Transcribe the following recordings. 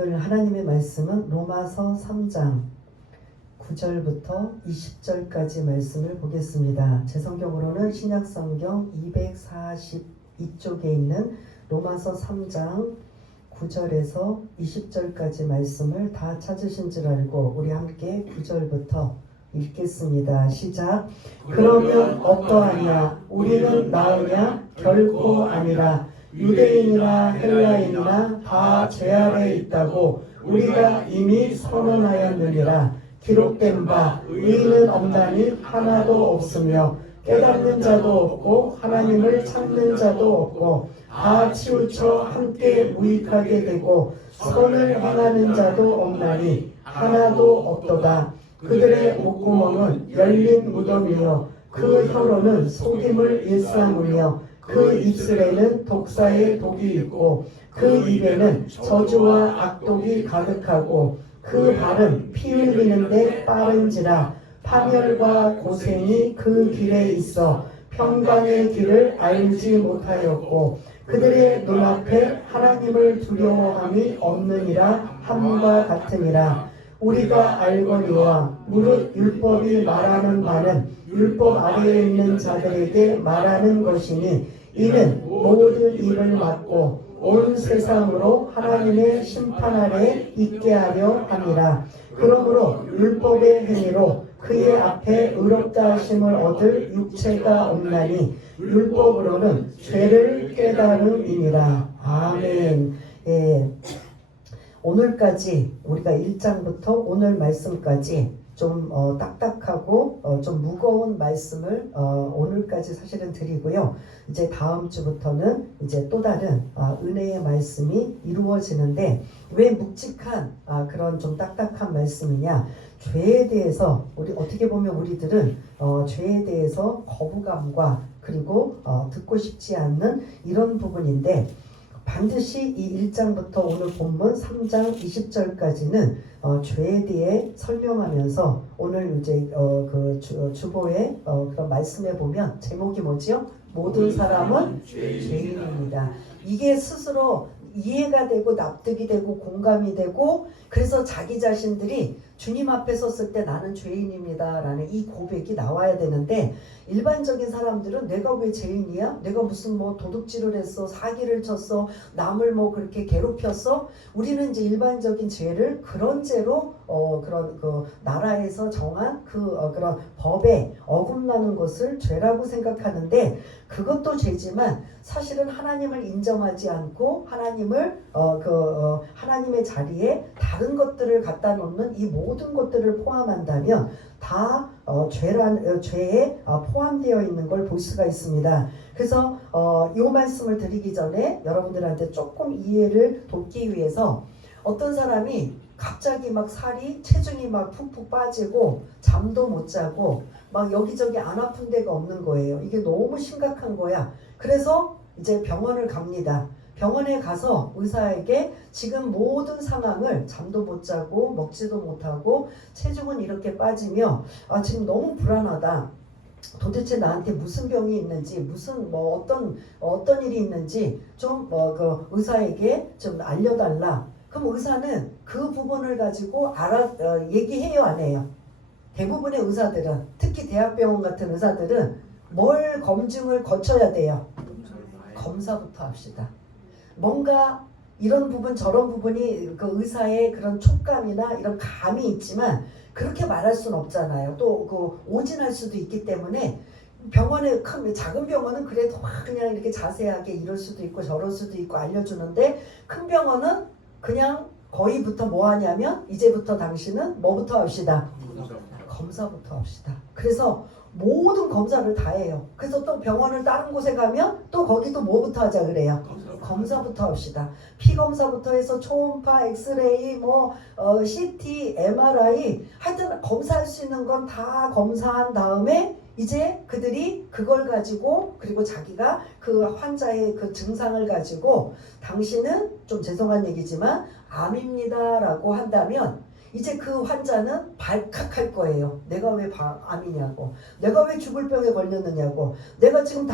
오늘 하나님의 말씀은 로마서 3장 9절부터 20절까지 말씀을 보겠습니다. 제 성경으로는 신약성경 242쪽에 있는 로마서 3장 9절에서 20절까지 말씀을 다 찾으신 줄 알고 우리 함께 9절부터 읽겠습니다. 시작. 그러면 어떠하냐? 우리는 나으냐? 결코 아니라. 유대인이나 헬라인이나 다 죄 아래 있다고 우리가 이미 선언하였느니라. 기록된 바 의인은 없나니 하나도 없으며 깨닫는 자도 없고 하나님을 찾는 자도 없고 다 치우쳐 함께 무익하게 되고 선을 행하는 자도 없나니 하나도 없도다. 그들의 목구멍은 열린 무덤이요 그 혀로는 속임을 일삼으며 그 입술에는 독사의 독이 있고 그 입에는 저주와 악독이 가득하고 그 발은 피 흘리는데 빠른지라. 파멸과 고생이 그 길에 있어 평강의 길을 알지 못하였고 그들의 눈앞에 하나님을 두려워함이 없느니라 함과 같으니라. 우리가 알거니와 무릇 율법이 말하는 바는 율법 아래에 있는 자들에게 말하는 것이니 이는 모든 일을 막고 온 세상으로 하나님의 심판 아래 있게 하려 함이라. 그러므로 율법의 행위로 그의 앞에 의롭다 하심을 얻을 육체가 없나니 율법으로는 죄를 깨달음이니라. 아멘. 예. 오늘까지 우리가 1장부터 오늘 말씀까지 좀 딱딱하고 좀 무거운 말씀을 오늘까지 사실은 드리고요. 이제 다음 주부터는 이제 또 다른 은혜의 말씀이 이루어지는데 왜 묵직한 그런 좀 딱딱한 말씀이냐? 죄에 대해서 우리 어떻게 보면 우리들은 죄에 대해서 거부감과 그리고 듣고 싶지 않는 이런 부분인데 반드시 이 1장부터 오늘 본문 3장 20절까지는 죄에 대해 설명하면서 오늘 이제 그 주보의 그런 말씀에 보면 제목이 뭐지요? 모든 사람은 죄인입니다. 이게 스스로 이해가 되고 납득이 되고 공감이 되고 그래서 자기 자신들이 주님 앞에 섰을 때 나는 죄인입니다 라는 이 고백이 나와야 되는데 일반적인 사람들은 내가 왜 죄인이야? 내가 무슨 뭐 도둑질을 했어? 사기를 쳤어? 남을 뭐 그렇게 괴롭혔어? 우리는 이제 일반적인 죄를 그런 죄로 그런 그 나라에서 정한 그런 법에 어긋나는 것을 죄라고 생각하는데 그것도 죄지만 사실은 하나님을 인정하지 않고 하나님을 하나님의 자리에 다른 것들을 갖다 놓는 이 모든 것들을 포함한다면 다 죄에 포함되어 있는 걸 볼 수가 있습니다. 그래서 이 말씀을 드리기 전에 여러분들한테 조금 이해를 돕기 위해서 어떤 사람이 갑자기 막 살이 체중이 막 푹푹 빠지고 잠도 못 자고 막 여기저기 안 아픈 데가 없는 거예요. 이게 너무 심각한 거야. 그래서 이제 병원을 갑니다. 병원에 가서 의사에게 지금 모든 상황을 잠도 못 자고 먹지도 못하고 체중은 이렇게 빠지며 지금 너무 불안하다. 도대체 나한테 무슨 병이 있는지 무슨 뭐 어떤 일이 있는지 좀 그 의사에게 좀 알려달라. 그럼 의사는 그 부분을 가지고 얘기해요, 안 해요? 대부분의 의사들은 특히 대학병원 같은 의사들은 뭘 검증을 거쳐야 돼요? 검사부터 합시다. 뭔가 이런 부분 저런 부분이 그 의사의 그런 촉감이나 이런 감이 있지만 그렇게 말할 수는 없잖아요. 또 그 오진할 수도 있기 때문에 병원에 작은 병원은 그래도 막 그냥 이렇게 자세하게 이럴 수도 있고 저럴 수도 있고 알려주는데 큰 병원은 그냥 거의부터 뭐 하냐면 이제부터 당신은 뭐부터 합시다. 검사부터 합시다. 그래서 모든 검사를 다 해요. 그래서 또 병원을 다른 곳에 가면 또 거기도 뭐부터 하자 그래요? 검사부터 합시다. 피검사부터 해서 초음파, 엑스레이, CT, MRI 하여튼 검사할 수 있는 건 다 검사한 다음에 이제 그들이 그걸 가지고 그리고 자기가 그 환자의 그 증상을 가지고 당신은 좀 죄송한 얘기지만 암입니다 라고 한다면 이제 그 환자는 발칵할 거예요. 내가 왜 암이냐고, 내가 왜 죽을 병에 걸렸느냐고, 내가 지금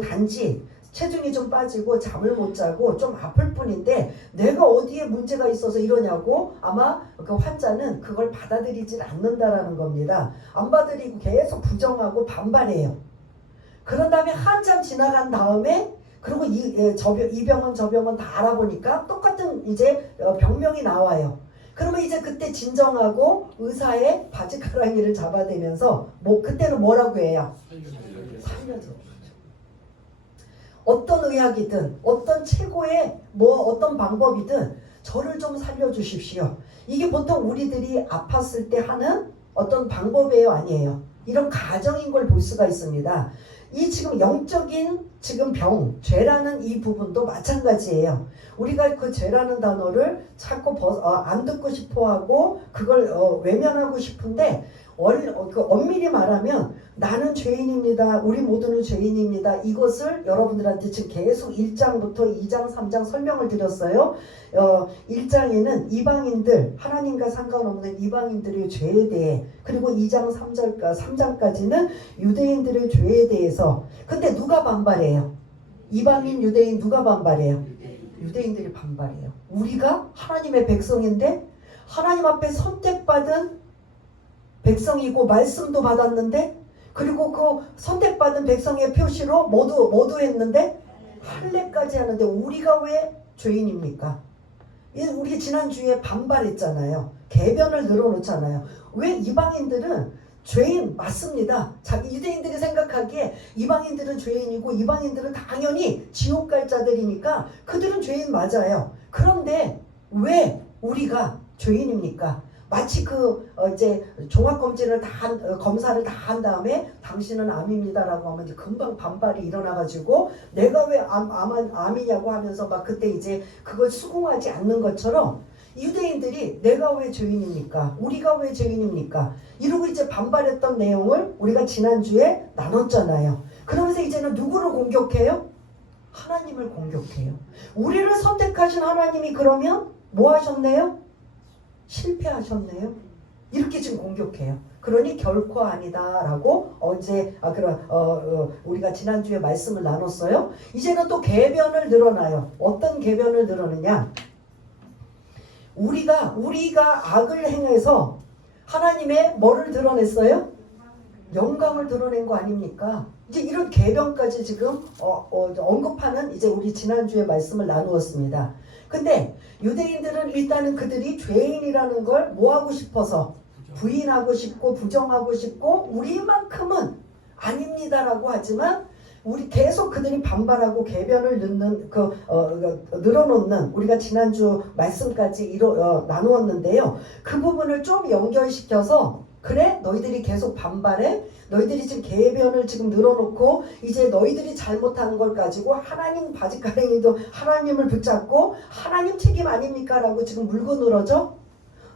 단지 체중이 좀 빠지고 잠을 못 자고 좀 아플 뿐인데 내가 어디에 문제가 있어서 이러냐고 아마 그 환자는 그걸 받아들이질 않는다라는 겁니다. 안 받아들이고 계속 부정하고 반발해요. 그런 다음에 한참 지나간 다음에 그리고 이 병은 저 병은 다 알아보니까 똑같은 이제 병명이 나와요. 그러면 이제 그때 진정하고 의사의 바지가랑이를 잡아대면서 그때는 뭐라고 해요? 살려줘. 어떤 의학이든 어떤 최고의 어떤 방법이든 저를 좀 살려주십시오. 이게 보통 우리들이 아팠을 때 하는 어떤 방법이에요, 아니에요? 이런 가정인 걸 볼 수가 있습니다. 이 지금 영적인 지금 죄라는 이 부분도 마찬가지예요. 우리가 그 죄라는 단어를 자꾸 안 듣고 싶어하고 그걸 외면하고 싶은데 엄밀히 말하면 나는 죄인입니다. 우리 모두는 죄인입니다. 이것을 여러분들한테 지금 계속 1장부터 2장, 3장 설명을 드렸어요. 1장에는 이방인들, 하나님과 상관없는 이방인들의 죄에 대해, 그리고 2장, 3장까지는 유대인들의 죄에 대해서. 근데 누가 반발해요? 이방인, 유대인 누가 반발해요? 유대인들이 반발해요. 우리가 하나님의 백성인데 하나님 앞에 선택받은 백성이고 말씀도 받았는데, 그리고 그 선택받은 백성의 표시로 모두 했는데 할례까지 하는데 우리가 왜 죄인입니까? 우리 지난주에 반발했잖아요. 개변을 늘어놓잖아요. 왜 이방인들은 죄인 맞습니다. 유대인들이 생각하기에 이방인들은 죄인이고 이방인들은 당연히 지옥 갈 자들이니까 그들은 죄인 맞아요. 그런데 왜 우리가 죄인입니까? 마치 이제 종합검진을 검사를 다 한 다음에 당신은 암입니다라고 하면 이제 금방 반발이 일어나가지고 내가 왜 암이냐고 하면서 막 그때 이제 그걸 수긍하지 않는 것처럼 유대인들이 내가 왜 죄인입니까? 우리가 왜 죄인입니까? 이러고 이제 반발했던 내용을 우리가 지난주에 나눴잖아요. 그러면서 이제는 누구를 공격해요? 하나님을 공격해요. 우리를 선택하신 하나님이 그러면 뭐 하셨네요? 실패하셨네요. 이렇게 지금 공격해요. 그러니 결코 아니다라고 우리가 지난주에 말씀을 나눴어요. 이제는 또 개변을 늘어나요. 어떤 개변을 늘어느냐? 우리가 악을 행해서 하나님의 뭐를 드러냈어요? 영광을 드러낸 거 아닙니까? 이제 이런 개변까지 지금 언급하는 이제 우리 지난주에 말씀을 나누었습니다. 근데 유대인들은 일단은 그들이 죄인이라는 걸 뭐하고 싶어서 부인하고 싶고 부정하고 싶고 우리만큼은 아닙니다라고 하지만 우리 계속 그들이 반발하고 개변을 늘어놓는 우리가 지난주 말씀까지 나누었는데요. 그 부분을 좀 연결시켜서 그래 너희들이 계속 반발해 너희들이 지금 개변을 지금 늘어놓고 이제 너희들이 잘못한 걸 가지고 하나님 바지가랑이도 하나님을 붙잡고 하나님 책임 아닙니까? 라고 지금 물고 늘어져.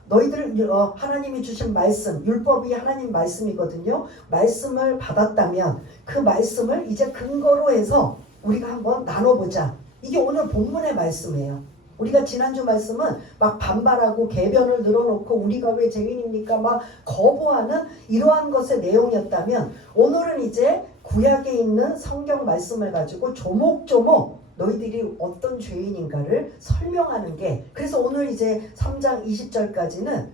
너희들 하나님이 주신 말씀, 율법이 하나님 말씀이거든요. 말씀을 받았다면 그 말씀을 이제 근거로 해서 우리가 한번 나눠보자. 이게 오늘 본문의 말씀이에요. 우리가 지난주 말씀은 막 반발하고 개변을 늘어놓고 우리가 왜 죄인입니까? 막 거부하는 이러한 것의 내용이었다면 오늘은 이제 구약에 있는 성경 말씀을 가지고 조목조목 너희들이 어떤 죄인인가를 설명하는 게, 그래서 오늘 이제 3장 20절까지는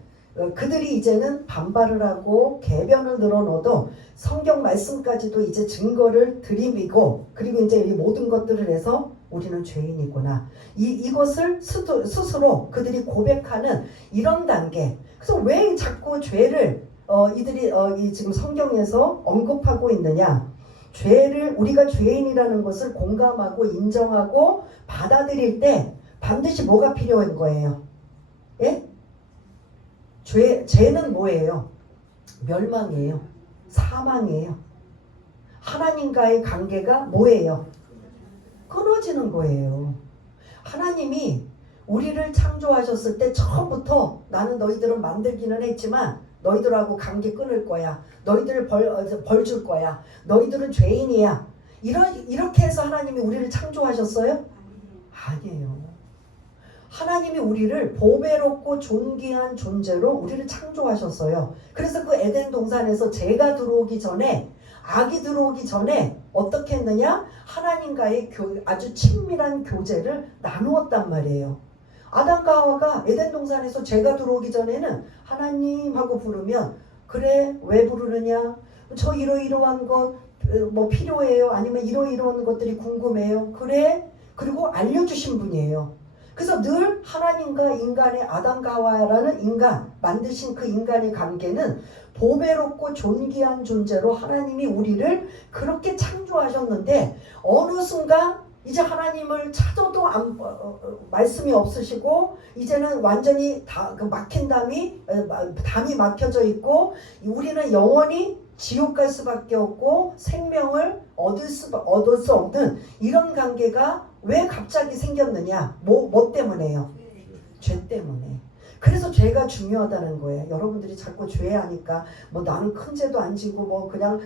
그들이 이제는 반발을 하고 개변을 늘어놓어도 성경 말씀까지도 이제 증거를 들이미고 그리고 이제 이 모든 것들을 해서 우리는 죄인이구나. 이것을 스스로 그들이 고백하는 이런 단계. 그래서 왜 자꾸 죄를 이들이 지금 성경에서 언급하고 있느냐? 죄를 우리가 죄인이라는 것을 공감하고 인정하고 받아들일 때 반드시 뭐가 필요한 거예요? 예? 죄는 뭐예요? 멸망이에요. 사망이에요. 하나님과의 관계가 뭐예요? 끊어지는 거예요. 하나님이 우리를 창조하셨을 때 처음부터 나는 너희들은 만들기는 했지만 너희들하고 관계 끊을 거야. 너희들 벌 줄 거야. 너희들은 죄인이야. 이렇게 해서 하나님이 우리를 창조하셨어요? 아니에요. 하나님이 우리를 보배롭고 존귀한 존재로 우리를 창조하셨어요. 그래서 그 에덴 동산에서 죄가 들어오기 전에, 악이 들어오기 전에 어떻게 했느냐? 하나님과의 아주 친밀한 교제를 나누었단 말이에요. 아담과 하와가 에덴 동산에서 죄가 들어오기 전에는 하나님 하고 부르면 그래 왜 부르느냐? 저 이러이러한 것 뭐 필요해요? 아니면 이러이러한 것들이 궁금해요? 그래? 그리고 알려주신 분이에요. 그래서 늘 하나님과 인간의 아담과 하와라는 인간, 만드신 그 인간의 관계는 보배롭고 존귀한 존재로 하나님이 우리를 그렇게 창조하셨는데 어느 순간 이제 하나님을 찾아도 말씀이 없으시고 이제는 완전히 막힌 담이 막혀져 있고 우리는 영원히 지옥 갈 수밖에 없고 생명을 얻을 수 없는 이런 관계가 왜 갑자기 생겼느냐? 뭐 때문에요? 죄 때문에. 그래서 죄가 중요하다는 거예요. 여러분들이 자꾸 죄하니까 뭐 나는 큰 죄도 안 지고 뭐 그냥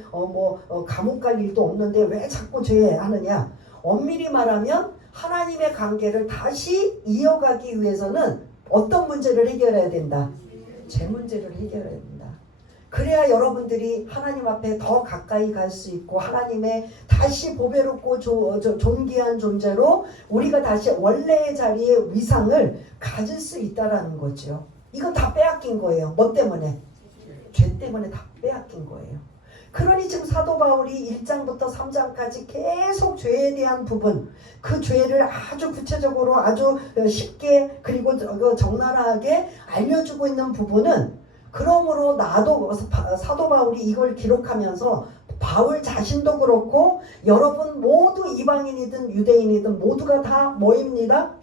감옥 갈 일도 없는데 왜 자꾸 죄하느냐? 엄밀히 말하면 하나님의 관계를 다시 이어가기 위해서는 어떤 문제를 해결해야 된다? 죄 문제를 해결해야 된다. 그래야 여러분들이 하나님 앞에 더 가까이 갈 수 있고 하나님의 다시 보배롭고 존귀한 존재로 우리가 다시 원래의 자리의 위상을 가질 수 있다라는 거죠. 이건 다 빼앗긴 거예요. 뭐 때문에? 죄 때문에 다 빼앗긴 거예요. 그러니 지금 사도 바울이 1장부터 3장까지 계속 죄에 대한 부분, 그 죄를 아주 구체적으로 아주 쉽게 그리고 적나라하게 알려주고 있는 부분은 그러므로 나도 사도 바울이 이걸 기록하면서 바울 자신도 그렇고 여러분 모두 이방인이든 유대인이든 모두가 다 뭐입니다?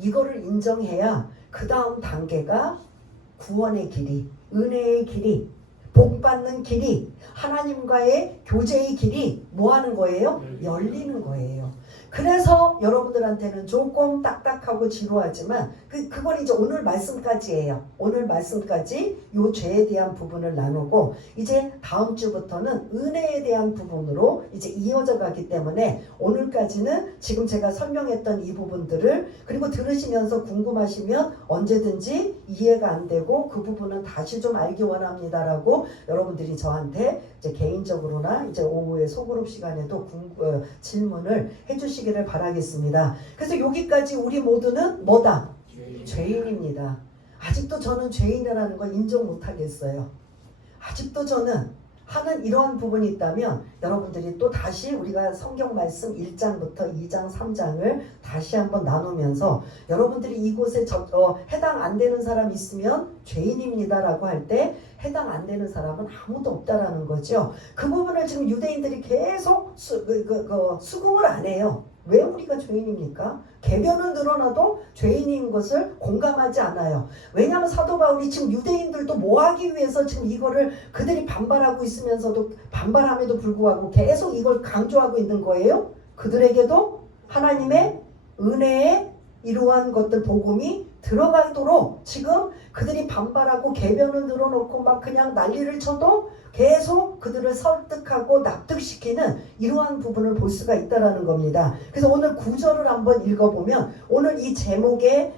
이거를 인정해야 그 다음 단계가 구원의 길이, 은혜의 길이, 복받는 길이, 하나님과의 교제의 길이 뭐 하는 거예요? 열리는 거예요. 그래서 여러분들한테는 조금 딱딱하고 지루하지만 그건 이제 오늘 말씀까지예요. 오늘 말씀까지 요 죄에 대한 부분을 나누고 이제 다음 주부터는 은혜에 대한 부분으로 이제 이어져 가기 때문에 오늘까지는 지금 제가 설명했던 이 부분들을 그리고 들으시면서 궁금하시면 언제든지 이해가 안 되고 그 부분은 다시 좀 알기 원합니다라고 여러분들이 저한테 이제 개인적으로나 이제 오후에 소그룹 시간에도 질문을 해주시기를 바라겠습니다. 그래서 여기까지 우리 모두는 뭐다? 죄인입니다. 아직도 저는 죄인이라는 걸 인정 못하겠어요. 아직도 저는 하는 이러한 부분이 있다면 여러분들이 또 다시 우리가 성경 말씀 1장부터 2장 3장을 다시 한번 나누면서 여러분들이 이곳에 해당 안 되는 사람 있으면 죄인입니다 라고 할 때 해당 안 되는 사람은 아무도 없다라는 거죠. 그 부분을 지금 유대인들이 계속 수긍을 안 해요. 왜 우리가 죄인입니까? 계변은 늘어나도 죄인인 것을 공감하지 않아요. 왜냐하면 사도 바울이 지금 유대인들도 뭐 하기 위해서 지금 이거를 그들이 반발하고 있으면서도 반발함에도 불구하고 계속 이걸 강조하고 있는 거예요. 그들에게도 하나님의 은혜에 이러한 것들 복음이 들어가도록 지금 그들이 반발하고 계변을 늘어놓고 막 그냥 난리를 쳐도 계속 그들을 설득하고 납득시키는 이러한 부분을 볼 수가 있다라는 겁니다. 그래서 오늘 9절을 한번 읽어보면 오늘 이 제목에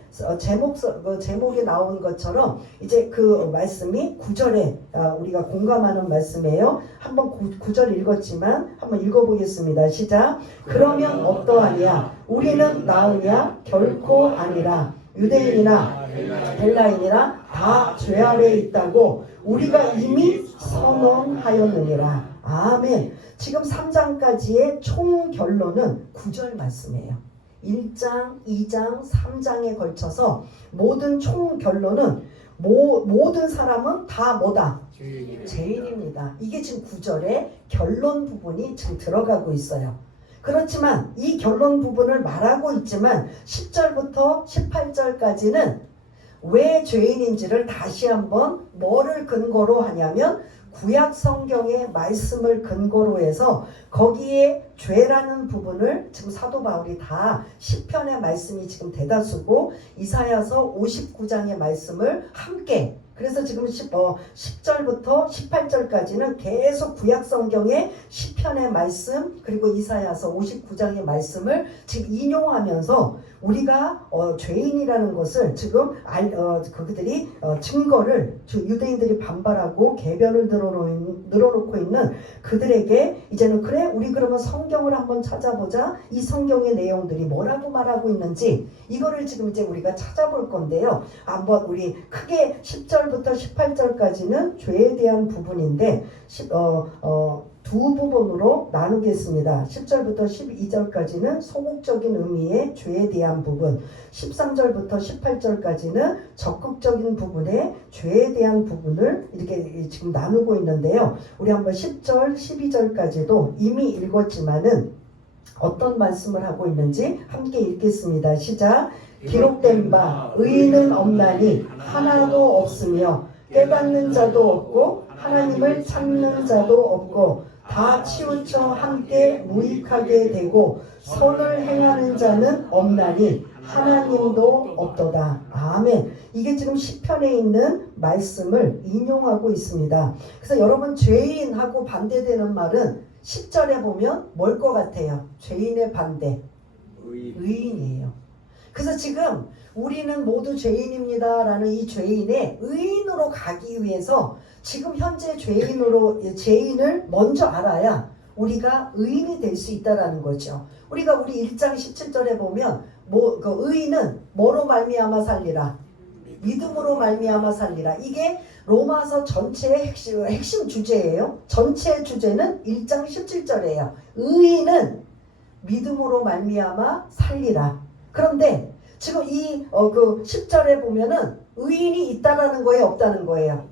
나온 것처럼 이제 그 말씀이 9절에 우리가 공감하는 말씀이에요. 한번 9절 읽었지만 한번 읽어보겠습니다. 시작. 그러면 어떠하냐? 우리는 나으냐? 결코 아니라. 유대인이나 헬라인이나 다 죄 아래에 있다고 우리가 이미 선언하였느니라. 아멘. 지금 3장까지의 총 결론은 9절 말씀이에요. 1장, 2장, 3장에 걸쳐서 모든 총 결론은 모든 사람은 다 뭐다? 죄인입니다. 이게 지금 9절의 결론 부분이 지금 들어가고 있어요. 그렇지만 이 결론 부분을 말하고 있지만 10절부터 18절까지는 왜 죄인인지를 다시 한번 뭐를 근거로 하냐면 구약 성경의 말씀을 근거로 해서 거기에 죄라는 부분을 지금 사도 바울이 다 시편의 말씀이 지금 대다수고 이사야서 59장의 말씀을 함께 그래서 지금 10절부터 18절까지는 계속 구약 성경의 시편의 말씀 그리고 이사야서 59장의 말씀을 지금 인용하면서 우리가 죄인이라는 것을 지금 그들이 증거를 유대인들이 반발하고 개변을 늘어놓고 있는 그들에게 이제는 그래 우리 그러면 성경을 한번 찾아보자. 이 성경의 내용들이 뭐라고 말하고 있는지 이거를 지금 이제 우리가 찾아볼 건데요. 한번 우리 크게 10절부터 18절까지는 죄에 대한 부분인데 두 부분으로 나누겠습니다. 10절부터 12절까지는 소극적인 의미의 죄에 대한 부분, 13절부터 18절까지는 적극적인 부분의 죄에 대한 부분을 이렇게 지금 나누고 있는데요. 우리 한번 10절, 12절까지도 이미 읽었지만은 어떤 말씀을 하고 있는지 함께 읽겠습니다. 시작. 기록된 바 의인은 없나니 하나도 없으며 깨닫는 자도 없고 하나님을 찾는 자도 없고 다 치우쳐 함께 무익하게 되고 선을 행하는 자는 없나니 하나님도 없도다. 아멘. 이게 지금 시편에 있는 말씀을 인용하고 있습니다. 그래서 여러분 죄인하고 반대되는 말은 10절에 보면 뭘 것 같아요? 죄인의 반대 의인이에요. 그래서 지금 우리는 모두 죄인입니다 라는 이 죄인의 의인으로 가기 위해서 지금 현재 죄인을 먼저 알아야 우리가 의인이 될 수 있다라는 거죠. 우리가 우리 1장 17절에 보면 그 의인은 뭐로 말미암아 살리라? 믿음으로 말미암아 살리라. 이게 로마서 전체의 핵심 주제예요. 전체 주제는 1장 17절이에요. 의인은 믿음으로 말미암아 살리라. 그런데 지금 그 10절에 보면은 의인이 있다라는 거예요, 없다는 거예요?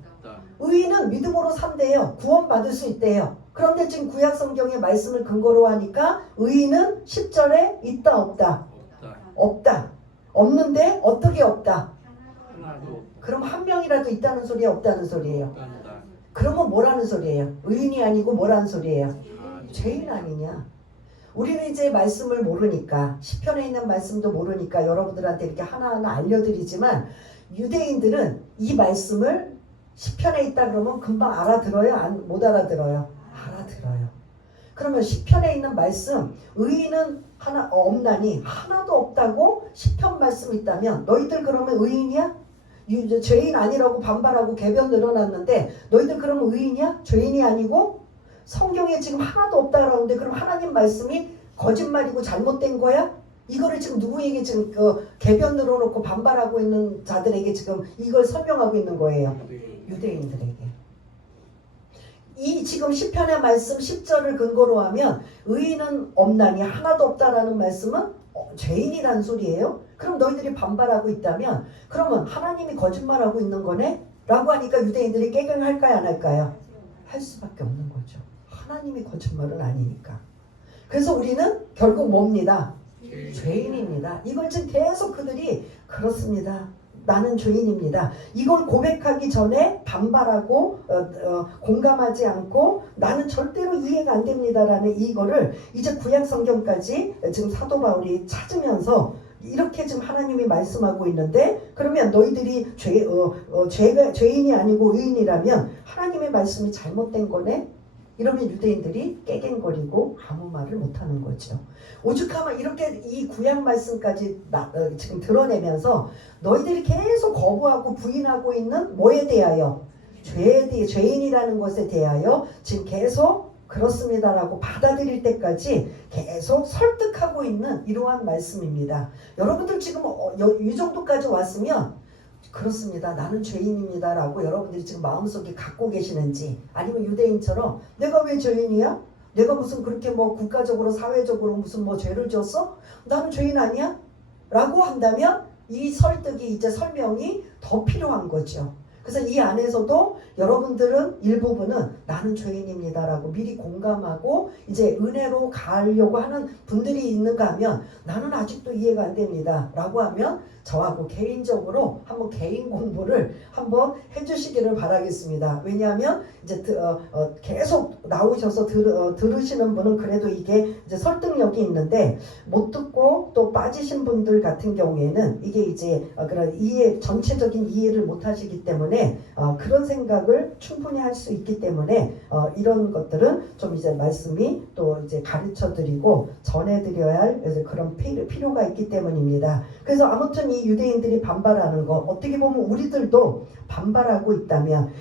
의인은 믿음으로 산대요. 구원받을 수 있대요. 그런데 지금 구약 성경의 말씀을 근거로 하니까 의인은 10절에 있다, 없다? 없다. 없는데 어떻게 없다? 그럼 한 명이라도 있다는 소리야, 없다는 소리예요? 그러면 뭐라는 소리예요? 의인이 아니고 뭐라는 소리예요? 죄인 아니냐? 우리는 이제 말씀을 모르니까 시편에 있는 말씀도 모르니까 여러분들한테 이렇게 하나하나 알려드리지만 유대인들은 이 말씀을 시편에 있다 그러면 금방 알아들어요? 못 알아들어요? 알아들어요. 그러면 시편에 있는 말씀 의인은 하나 없나니 하나도 없다고 시편 말씀 있다면 너희들 그러면 의인이야? 죄인 아니라고 반발하고 개변 늘어났는데 너희들 그러면 의인이야? 죄인이 아니고? 성경에 지금 하나도 없다라는데 그럼 하나님 말씀이 거짓말이고 잘못된 거야? 이거를 지금 누구에게 지금 개변 늘어놓고 반발하고 있는 자들에게 지금 이걸 설명하고 있는 거예요. 유대인들에게. 이 지금 시편의 말씀 10절을 근거로 하면 의인은 없나니 하나도 없다라는 말씀은 죄인이라는 소리예요. 그럼 너희들이 반발하고 있다면 그러면 하나님이 거짓말하고 있는 거네? 라고 하니까 유대인들이 깨갱할까요? 안 할까요? 할 수밖에 없는 거죠. 하나님이 거짓말은 아니니까. 그래서 우리는 결국 뭡니다? 죄인입니다. 이걸 지금 계속 그들이 그렇습니다. 나는 죄인입니다. 이걸 고백하기 전에 반발하고 공감하지 않고 나는 절대로 이해가 안 됩니다라는 이거를 이제 구약 성경까지 지금 사도 바울이 찾으면서 이렇게 지금 하나님이 말씀하고 있는데 그러면 너희들이 죄인이 아니고 의인이라면 하나님의 말씀이 잘못된 거네? 이러면 유대인들이 깨갱거리고 아무 말을 못하는 거죠. 오죽하면 이렇게 이 구약 말씀까지 지금 드러내면서 너희들이 계속 거부하고 부인하고 있는 뭐에 대하여? 죄인이라는 것에 대하여 지금 계속 그렇습니다라고 받아들일 때까지 계속 설득하고 있는 이러한 말씀입니다. 여러분들 지금 이 정도까지 왔으면 그렇습니다. 나는 죄인입니다 라고 여러분들이 지금 마음속에 갖고 계시는지 아니면 유대인처럼 내가 왜 죄인이야? 내가 무슨 그렇게 뭐 국가적으로 사회적으로 무슨 뭐 죄를 지었어? 나는 죄인 아니야? 라고 한다면 이 설득이 이제 설명이 더 필요한 거죠. 그래서 이 안에서도 여러분들은 일부분은 나는 죄인입니다 라고 미리 공감하고 이제 은혜로 가려고 하는 분들이 있는가 하면 나는 아직도 이해가 안 됩니다 라고 하면 저하고 개인적으로 한번 개인 공부를 한번 해주시기를 바라겠습니다. 왜냐하면 이제 계속 나오셔서 들으시는 분은 그래도 이게 이제 설득력이 있는데 못 듣고 또 빠지신 분들 같은 경우에는 이게 이제 그런 전체적인 이해를 못 하시기 때문에 그런 생각을 충분히 할 수 있기 때문에 이런 것들은 좀 이제 말씀이 또 이제 가르쳐 드리고 전해 드려야 할 그런 필요가 있기 때문입니다. 그래서 아무튼 이 유대인들이 반발하는 거 어떻게 보면 우리들도 반발하고 있다면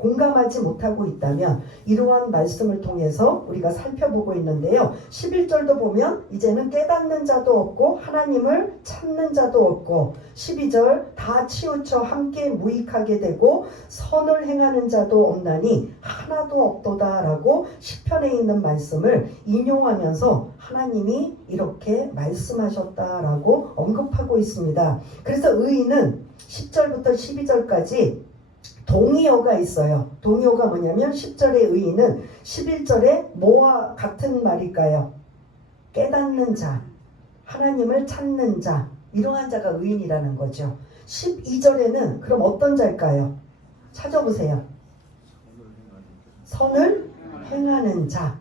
공감하지 못하고 있다면 이러한 말씀을 통해서 우리가 살펴보고 있는데요. 11절도 보면 이제는 깨닫는 자도 없고 하나님을 찾는 자도 없고 12절 다 치우쳐 함께 무익하게 되고 선을 행하는 자도 없나니 하나도 없도다 라고 시편에 있는 말씀을 인용하면서 하나님이 이렇게 말씀하셨다라고 언급하고 있습니다. 그래서 의인은 10절부터 12절까지 동의어가 있어요. 동의어가 뭐냐면 10절의 의인은 11절에 뭐와 같은 말일까요? 깨닫는 자, 하나님을 찾는 자, 이러한 자가 의인이라는 거죠. 12절에는 그럼 어떤 자일까요? 찾아보세요. 선을 행하는 자.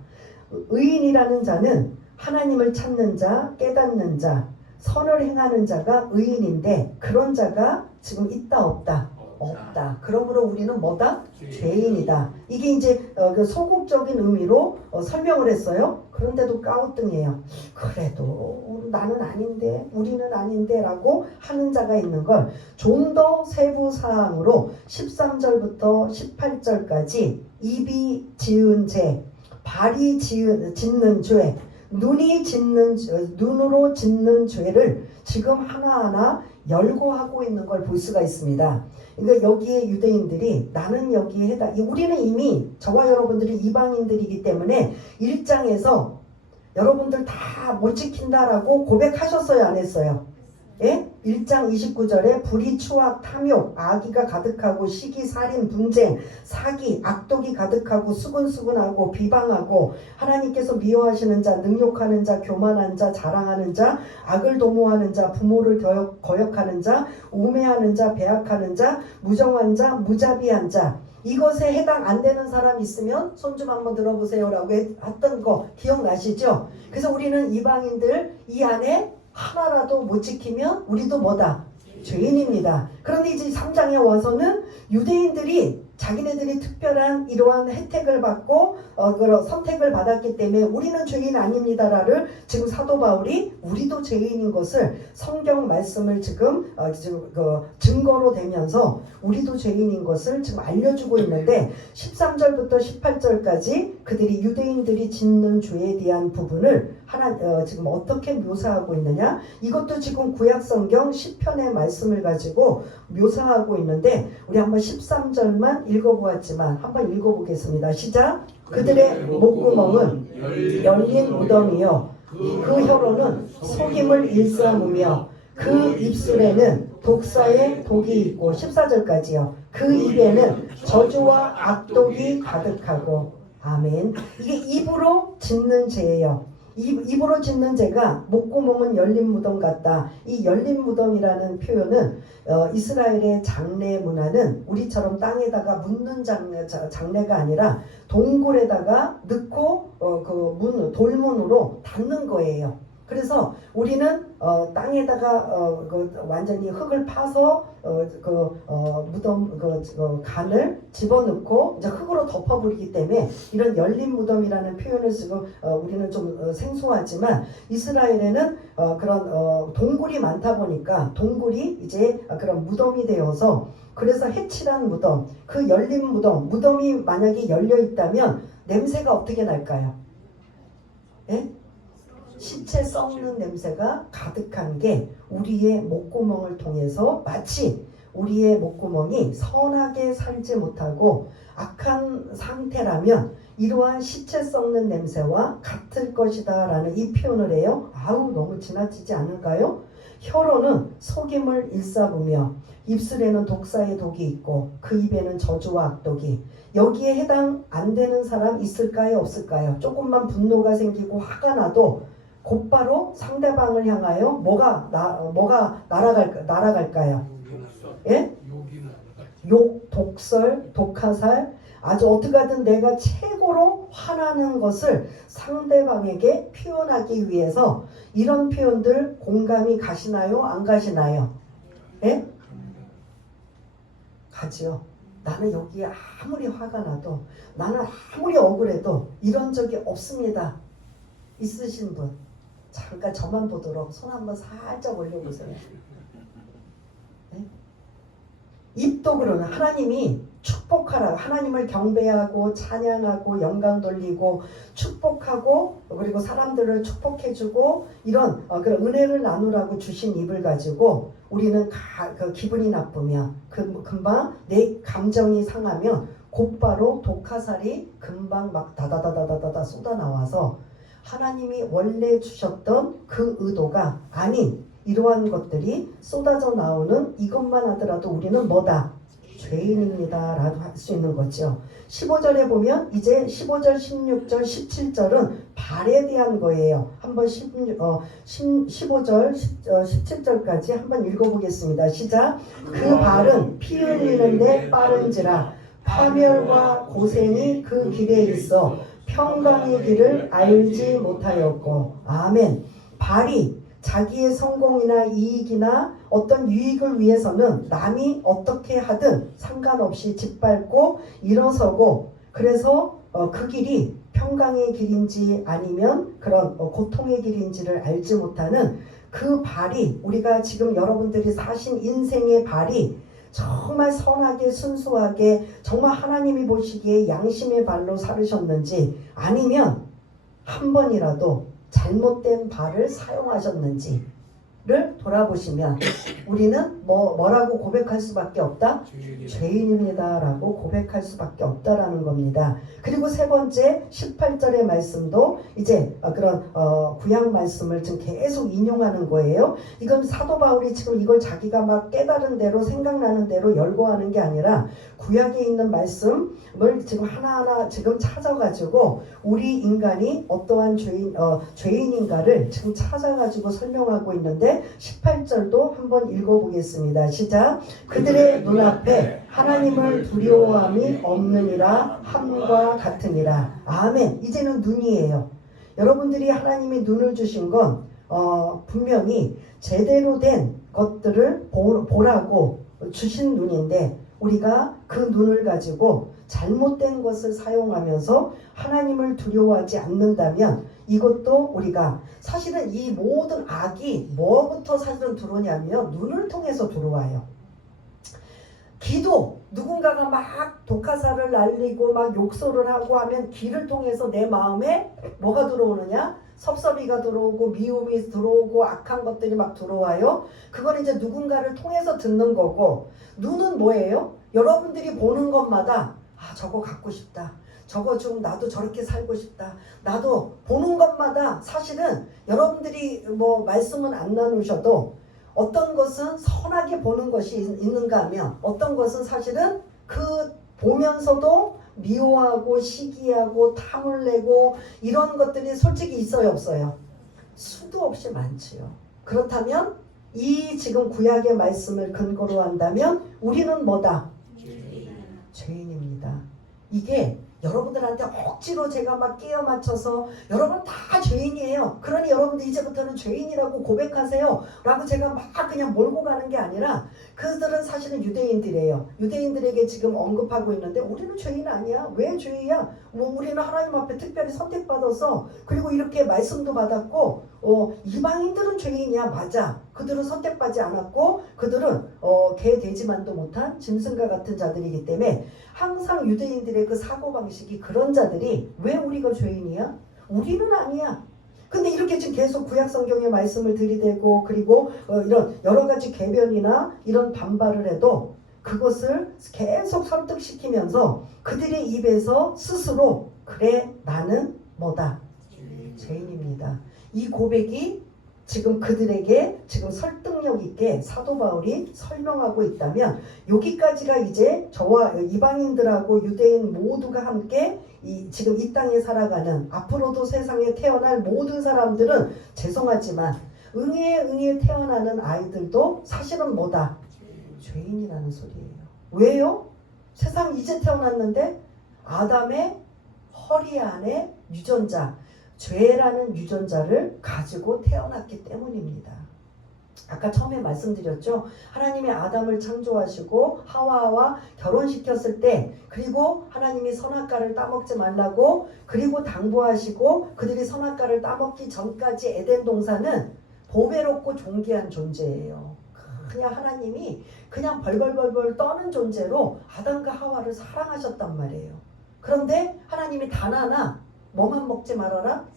의인이라는 자는 하나님을 찾는 자, 깨닫는 자, 선을 행하는 자가 의인인데 그런 자가 지금 있다 없다? 없다. 그러므로 우리는 뭐다? 죄인이다. 이게 이제 그 소극적인 의미로 설명을 했어요. 그런데도 까우뚱해요. 그래도 나는 아닌데 우리는 아닌데 라고 하는 자가 있는 걸 좀 더 세부사항으로 13절부터 18절까지 입이 지은 죄, 발이 짓는 죄, 눈으로 짓는 죄를 지금 하나하나 열거하고 있는 걸 볼 수가 있습니다. 그러니까 여기에 유대인들이 나는 여기에 우리는 이미 저와 여러분들이 이방인들이기 때문에 1장에서 여러분들 다 못 지킨다라고 고백하셨어요, 안 했어요? 예? 1장 29절에 불의, 추악, 탐욕, 악의가 가득하고 시기, 살인, 분쟁, 사기, 악독이 가득하고 수근수근하고 비방하고 하나님께서 미워하시는 자, 능욕하는 자, 교만한 자, 자랑하는 자, 악을 도모하는 자, 부모를 거역하는 자, 우매하는 자, 배악하는 자, 무정한 자, 무자비한 자, 이것에 해당 안 되는 사람 있으면 손 좀 한번 들어보세요 라고 했던 거 기억나시죠? 그래서 우리는 이방인들 이 안에 하나라도 못 지키면 우리도 뭐다? 죄인입니다. 그런데 이제 3장에 와서는 유대인들이 자기네들이 특별한 이러한 혜택을 받고 그런 선택을 받았기 때문에 우리는 죄인 아닙니다라를 지금 사도 바울이 우리도 죄인인 것을 성경 말씀을 지금 증거로 대면서 우리도 죄인인 것을 지금 알려주고 있는데 13절부터 18절까지 그들이 유대인들이 짓는 죄에 대한 부분을 지금 어떻게 묘사하고 있느냐, 이것도 지금 구약성경 시편의 말씀을 가지고 묘사하고 있는데 우리 한번 13절만 읽어보았지만 한번 읽어보겠습니다. 시작. 그들의 목구멍은 열린 무덤이요 그 혀로는 속임을 일삼으며 그 입술에는 독사의 독이 있고 14절까지요 그 입에는 저주와 악독이 가득하고. 아멘. 이게 입으로 짓는 죄예요. 입으로 짓는 죄가 목구멍은 열린 무덤 같다. 이 열린 무덤이라는 표현은 이스라엘의 장례 문화는 우리처럼 땅에다가 묻는 장례가 아니라 동굴에다가 넣고 돌문으로 닫는 거예요. 그래서 우리는 땅에다가 완전히 흙을 파서 무덤 간을 집어넣고 이제 흙으로 덮어버리기 때문에 이런 열린 무덤이라는 표현을 쓰고 우리는 좀 생소하지만 이스라엘에는 그런 동굴이 많다 보니까 동굴이 이제 그런 무덤이 되어서 그래서 해칠한 무덤, 그 열린 무덤이 만약에 열려 있다면 냄새가 어떻게 날까요? 예? 시체 썩는 냄새가 가득한 게 우리의 목구멍을 통해서 마치 우리의 목구멍이 선하게 살지 못하고 악한 상태라면 이러한 시체 썩는 냄새와 같을 것이다 라는 이 표현을 해요. 아우 너무 지나치지 않을까요? 혀로는 속임을 일삼으며 입술에는 독사의 독이 있고 그 입에는 저주와 악독이. 여기에 해당 안 되는 사람 있을까요? 없을까요? 조금만 분노가 생기고 화가 나도 곧바로 상대방을 향하여 뭐가 날아갈까요? 예? 욕, 독설, 독화살, 아주 어떻게 하든 내가 최고로 화나는 것을 상대방에게 표현하기 위해서 이런 표현들 공감이 가시나요? 안 가시나요? 예? 가지요. 나는 여기에 아무리 화가 나도, 나는 아무리 억울해도 이런 적이 없습니다. 있으신 분 잠깐 저만 보도록 손 한번 살짝 올려보세요. 네? 입도 그러는 하나님이 축복하라, 하나님을 경배하고 찬양하고 영광 돌리고 축복하고 그리고 사람들을 축복해주고 이런 그런 은혜를 나누라고 주신 입을 가지고 우리는 그 기분이 나쁘면 금방 내 감정이 상하면 곧바로 독화살이 금방 막 다다다다다다 쏟아 나와서 하나님이 원래 주셨던 그 의도가 아닌 이러한 것들이 쏟아져 나오는 이것만 하더라도 우리는 뭐다? 죄인입니다 라고 할 수 있는 거죠. 15절에 보면 이제 15절, 16절, 17절은 발에 대한 거예요. 한번 15절, 17절까지 한번 읽어보겠습니다. 시작. 그 발은 피 흘리는데 빠른지라 파멸과 고생이 그 길에 있어 평강의 길을 알지 못하였고. 아멘. 발이 자기의 성공이나 이익이나 어떤 유익을 위해서는 남이 어떻게 하든 상관없이 짓밟고 일어서고 그래서 그 길이 평강의 길인지 아니면 그런 고통의 길인지를 알지 못하는 그 발이 우리가 지금 여러분들이 사신 인생의 발이 정말 선하게 순수하게 정말 하나님이 보시기에 양심의 발로 살으셨는지 아니면 한 번이라도 잘못된 발을 사용하셨는지를 돌아보시면 우리는 뭐라고 고백할 수밖에 없다? 죄인입니다 라고 고백할 수밖에 없다라는 겁니다. 그리고 세 번째 18절의 말씀도 이제 그런 구약 말씀을 지금 계속 인용하는 거예요. 이건 사도 바울이 지금 이걸 자기가 막 깨달은 대로 생각나는 대로 열거하는 게 아니라 구약에 있는 말씀을 지금 하나하나 지금 찾아가지고 우리 인간이 어떠한 죄인인가를 지금 찾아가지고 설명하고 있는데 18절도 한번 읽어보겠습니다. 시작. 그들의 눈앞에 하나님을 두려워함이 없느니라 함과 같으니라. 아멘. 이제는 눈이에요. 여러분들이 하나님이 눈을 주신 건 분명히 제대로 된 것들을 보라고 주신 눈인데 우리가 그 눈을 가지고 잘못된 것을 사용하면서 하나님을 두려워하지 않는다면 이것도 우리가 사실은 이 모든 악이 뭐부터 사실은 들어오냐면 눈을 통해서 들어와요. 기도, 누군가가 막 독화살을 날리고 막 욕설을 하고 하면 귀를 통해서 내 마음에 뭐가 들어오느냐? 섭섭이가 들어오고 미움이 들어오고 악한 것들이 막 들어와요. 그건 이제 누군가를 통해서 듣는 거고 눈은 뭐예요? 여러분들이 보는 것마다 저거 갖고 싶다. 저거 좀 나도 저렇게 살고 싶다. 나도 보는 것마다 사실은 여러분들이 말씀은 안 나누셔도 어떤 것은 선하게 보는 것이 있는가 하면 어떤 것은 사실은 그 보면서도 미워하고 시기하고 탐을 내고 이런 것들이 솔직히 있어요 없어요? 수도 없이 많지요. 그렇다면 이 지금 구약의 말씀을 근거로 한다면 우리는 뭐다? 죄인입니다. 이게 여러분들한테 억지로 제가 막 끼워 맞춰서 여러분 다 죄인이에요. 그러니 여러분들 이제부터는 죄인이라고 고백하세요 라고 제가 막 그냥 몰고 가는 게 아니라 그들은 사실은 유대인들이에요. 유대인들에게 지금 언급하고 있는데 우리는 죄인 아니야. 왜 죄인이야? 우리는 하나님 앞에 특별히 선택받아서 그리고 이렇게 말씀도 받았고 이방인들은 죄인이야. 맞아. 그들은 선택받지 않았고 그들은 개 돼지만도 못한 짐승과 같은 자들이기 때문에 항상 유대인들의 그 사고방식이 그런 자들이 왜 우리가 죄인이야? 우리는 아니야. 근데 이렇게 지금 계속 구약 성경의 말씀을 들이대고 그리고 이런 여러 가지 개변이나 이런 반발을 해도 그것을 계속 설득시키면서 그들의 입에서 스스로 그래 나는 뭐다? 죄인입니다. 이 고백이 지금 그들에게 지금 설득력 있게 사도 바울이 설명하고 있다면 여기까지가 이제 저와 이방인들하고 유대인 모두가 함께 지금 이 땅에 살아가는 앞으로도 세상에 태어날 모든 사람들은 죄송하지만 응에 태어나는 아이들도 사실은 뭐다? 죄인이라는 소리예요. 왜요? 세상 이제 태어났는데 아담의 허리 안에 유전자, 죄라는 유전자를 가지고 태어났기 때문입니다. 아까 처음에 말씀드렸죠. 하나님이 아담을 창조하시고 하와와 결혼시켰을 때, 그리고 하나님이 선악과를 따먹지 말라고 그리고 당부하시고 그들이 선악과를 따먹기 전까지 에덴 동산은 보배롭고 존귀한 존재예요. 그냥 하나님이 그냥 벌벌벌벌 떠는 존재로 아담과 하와를 사랑하셨단 말이에요. 그런데 하나님이 단 하나 뭐만 먹지 말아라?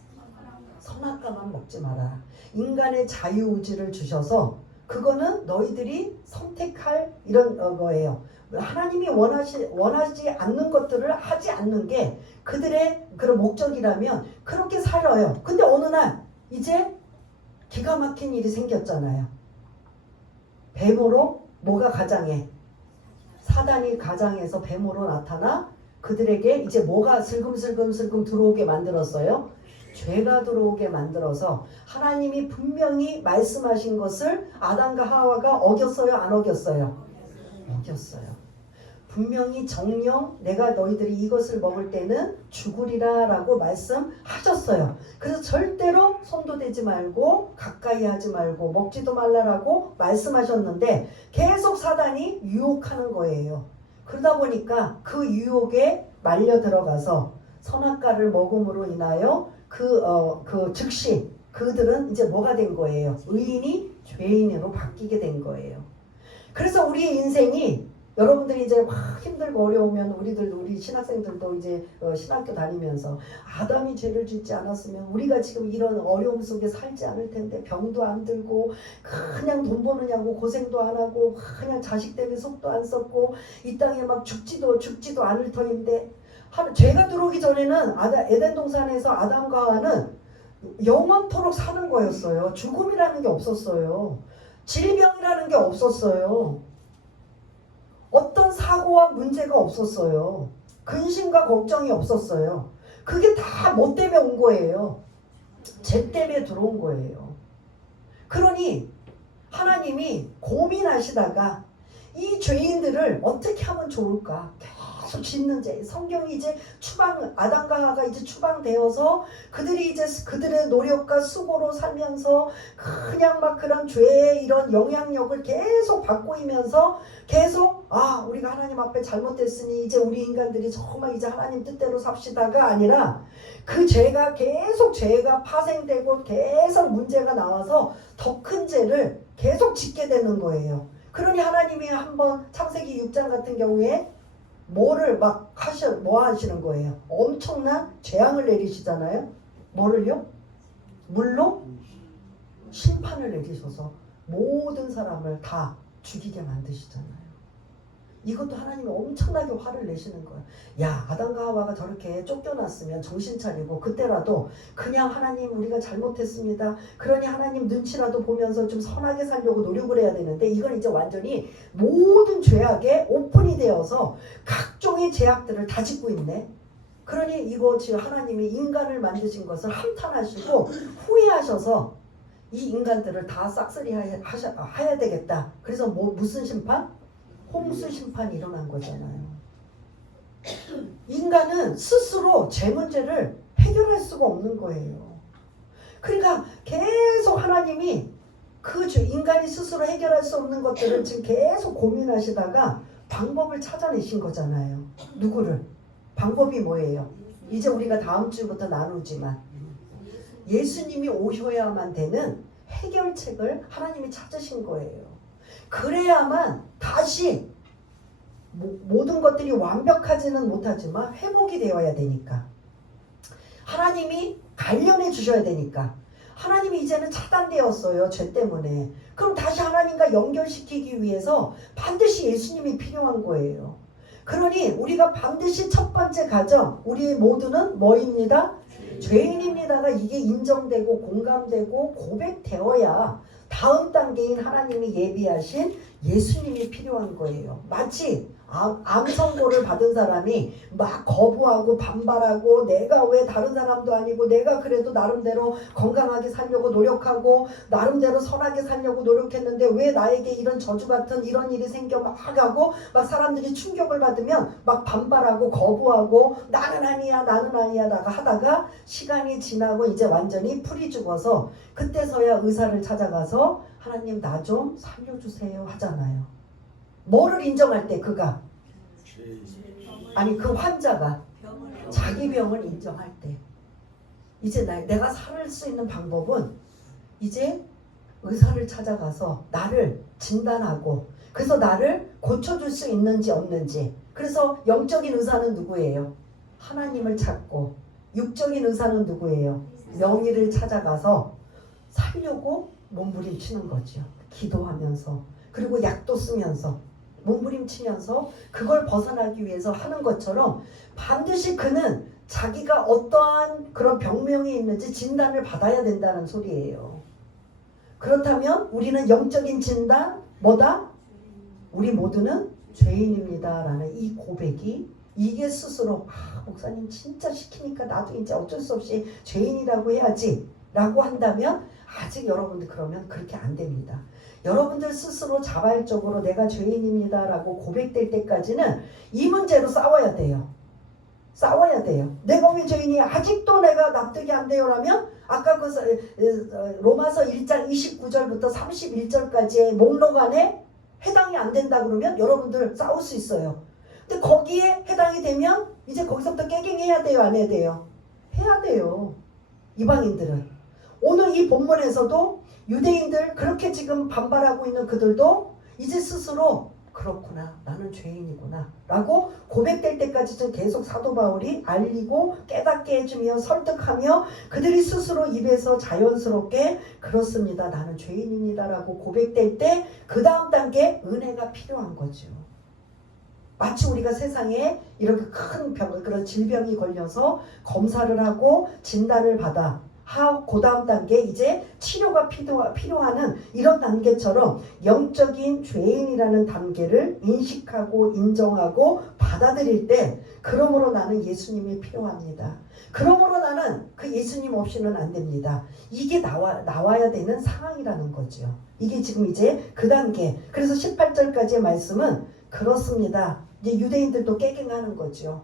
선악과만 먹지 마라. 인간의 자유의지를 주셔서 그거는 너희들이 선택할 이런 거예요. 하나님이 원하지 않는 것들을 하지 않는 게 그들의 그런 목적이라면 그렇게 살아요. 근데 어느 날 이제 기가 막힌 일이 생겼잖아요. 뱀으로 뭐가 가장해? 사단이 가장해서 뱀으로 나타나 그들에게 이제 뭐가 슬금슬금 들어오게 만들었어요? 죄가 들어오게 만들어서 하나님이 분명히 말씀하신 것을 아담과 하와가 어겼어요? 안 어겼어요? 어겼어요. 분명히 정령 내가 너희들이 이것을 먹을 때는 죽으리라 라고 말씀하셨어요. 그래서 절대로 손도 대지 말고 가까이 하지 말고 먹지도 말라라고 말씀하셨는데 계속 사단이 유혹하는 거예요. 그러다 보니까 그 유혹에 말려 들어가서 선악과를 먹음으로 인하여 즉시 그들은 이제 뭐가 된 거예요? 의인이 죄인으로 바뀌게 된 거예요. 그래서 우리의 인생이 여러분들이 이제 막 힘들고 어려우면 우리 신학생들도 이제 신학교 다니면서 아담이 죄를 짓지 않았으면 우리가 지금 이런 어려움 속에 살지 않을 텐데 병도 안 들고 그냥 돈 버느냐고 고생도 안 하고 그냥 자식 때문에 속도 안 썼고 이 땅에 막 죽지도 않을 터인데 죄가 들어오기 전에는 에덴 동산에서 아담과 하와는 영원토록 사는 거였어요. 죽음이라는 게 없었어요. 질병이라는 게 없었어요. 어떤 사고와 문제가 없었어요. 근심과 걱정이 없었어요. 그게 다 뭐 때문에 온 거예요? 죄 때문에 들어온 거예요. 그러니 하나님이 고민하시다가 이 죄인들을 어떻게 하면 좋을까? 계속 짓는 죄. 성경이 이제 아담과 하와가 이제 추방되어서 그들이 이제 그들의 노력과 수고로 살면서 그냥 막 그런 죄의 이런 영향력을 계속 받고 이면서 계속 우리가 하나님 앞에 잘못됐으니 이제 우리 인간들이 정말 이제 하나님 뜻대로 삽시다가 아니라 그 죄가 파생되고 계속 문제가 나와서 더 큰 죄를 계속 짓게 되는 거예요. 그러니 하나님이 한번 창세기 6장 같은 경우에 뭐 하시는 거예요? 엄청난 재앙을 내리시잖아요. 뭐를요? 물로 심판을 내리셔서 모든 사람을 다 죽이게 만드시잖아요. 이것도 하나님이 엄청나게 화를 내시는 거예요. 야, 아담과 하와가 저렇게 쫓겨났으면 정신 차리고 그때라도 그냥 하나님 우리가 잘못했습니다. 그러니 하나님 눈치라도 보면서 좀 선하게 살려고 노력을 해야 되는데 이건 이제 완전히 모든 죄악에 오픈이 되어서 각종의 죄악들을 다 짓고 있네. 그러니 이거 지금 하나님이 인간을 만드신 것을 한탄하시고 후회하셔서 이 인간들을 다 싹쓸이 해야 되겠다. 그래서 무슨 심판? 홍수 심판이 일어난 거잖아요. 인간은 스스로 죄 문제를 해결할 수가 없는 거예요. 그러니까 계속 하나님이 인간이 스스로 해결할 수 없는 것들을 지금 계속 고민하시다가 방법을 찾아내신 거잖아요. 누구를? 방법이 뭐예요? 이제 우리가 다음 주부터 나누지만 예수님이 오셔야만 되는 해결책을 하나님이 찾으신 거예요. 그래야만 다시 모든 것들이 완벽하지는 못하지만 회복이 되어야 되니까 하나님이 관련해 주셔야 되니까 하나님이 이제는 차단되었어요. 죄 때문에. 그럼 다시 하나님과 연결시키기 위해서 반드시 예수님이 필요한 거예요. 그러니 우리가 반드시 첫 번째 가정 우리 모두는 뭐입니다? 죄인입니다가 이게 인정되고 공감되고 고백되어야 다음 단계인 하나님이 예비하신 예수님이 필요한 거예요. 마치 암 선고를 받은 사람이 막 거부하고 반발하고 내가 왜 다른 사람도 아니고 내가 그래도 나름대로 건강하게 살려고 노력하고 나름대로 선하게 살려고 노력했는데 왜 나에게 이런 저주 같은 이런 일이 생겨 막 하고 막 사람들이 충격을 받으면 막 반발하고 거부하고 나는 아니야 나가 하다가 시간이 지나고 이제 완전히 풀이 죽어서 그때서야 의사를 찾아가서 하나님 나 좀 살려주세요 하잖아요. 뭐를 인정할 때 그가 아니 그 환자가 자기 병을 인정할 때 이제 내가 살 수 있는 방법은 이제 의사를 찾아가서 나를 진단하고 그래서 나를 고쳐줄 수 있는지 없는지 그래서 영적인 의사는 누구예요? 하나님을 찾고 육적인 의사는 누구예요? 명의를 찾아가서 살려고 몸부림치는 거죠. 기도하면서 그리고 약도 쓰면서 몸부림치면서 그걸 벗어나기 위해서 하는 것처럼 반드시 그는 자기가 어떠한 그런 병명이 있는지 진단을 받아야 된다는 소리예요. 그렇다면 우리는 영적인 진단 뭐다? 우리 모두는 죄인입니다 라는 이 고백이 이게 스스로 목사님 진짜 시키니까 나도 이제 어쩔 수 없이 죄인이라고 해야지 라고 한다면 아직 여러분들 그러면 그렇게 안 됩니다. 여러분들 스스로 자발적으로 내가 죄인입니다 라고 고백될 때까지는 이 문제로 싸워야 돼요. 싸워야 돼요. 내가 왜 죄인이야? 아직도 내가 납득이 안 돼요 라면 아까 그 로마서 1장 29절부터 31절까지의 목록 안에 해당이 안 된다 그러면 여러분들 싸울 수 있어요. 근데 거기에 해당이 되면 이제 거기서부터 깨갱해야 돼요? 안 해야 돼요? 해야 돼요. 이방인들은. 오늘 이 본문에서도 유대인들 그렇게 지금 반발하고 있는 그들도 이제 스스로 그렇구나 나는 죄인이구나 라고 고백될 때까지 좀 계속 사도 바울이 알리고 깨닫게 해주며 설득하며 그들이 스스로 입에서 자연스럽게 그렇습니다 나는 죄인입니다 라고 고백될 때 그 다음 단계 은혜가 필요한 거죠. 마치 우리가 세상에 이렇게 큰 그런 질병이 걸려서 검사를 하고 진단을 받아 그 다음 단계 이제 치료가 필요하는 이런 단계처럼 영적인 죄인이라는 단계를 인식하고 인정하고 받아들일 때 그러므로 나는 예수님이 필요합니다. 그러므로 나는 그 예수님 없이는 안 됩니다. 이게 나와야 되는 상황이라는 거죠. 이게 지금 이제 그 단계. 그래서 18절까지의 말씀은 그렇습니다. 이제 유대인들도 깨갱하는 거죠.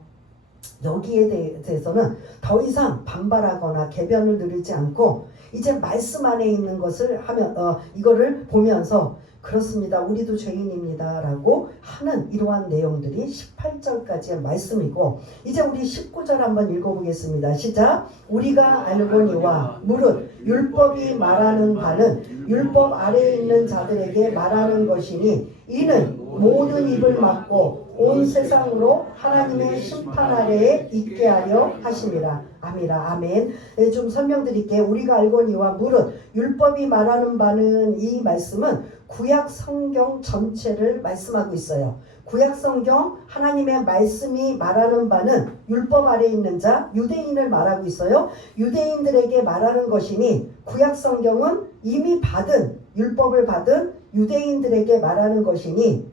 여기에 대해서는 더 이상 반발하거나 개변을 누리지 않고 이제 말씀 안에 있는 것을 하면 이거를 보면서 그렇습니다. 우리도 죄인입니다 라고 하는 이러한 내용들이 18절까지의 말씀이고 이제 우리 19절 한번 읽어보겠습니다. 시작. 우리가 알거니와 무릇 율법이 말하는 바는 율법 아래에 있는 자들에게 말하는 것이니 이는 모든 입을 막고 온 세상으로 하나님의 심판 아래에 있게 하려 하심이라. 아미라. 아멘. 네, 좀 설명드릴게요. 우리가 알거니와 무릇 율법이 말하는 바는 이 말씀은 구약 성경 전체를 말씀하고 있어요. 구약 성경 하나님의 말씀이 말하는 바는 율법 아래에 있는 자 유대인을 말하고 있어요. 유대인들에게 말하는 것이니 구약 성경은 이미 받은 율법을 받은 유대인들에게 말하는 것이니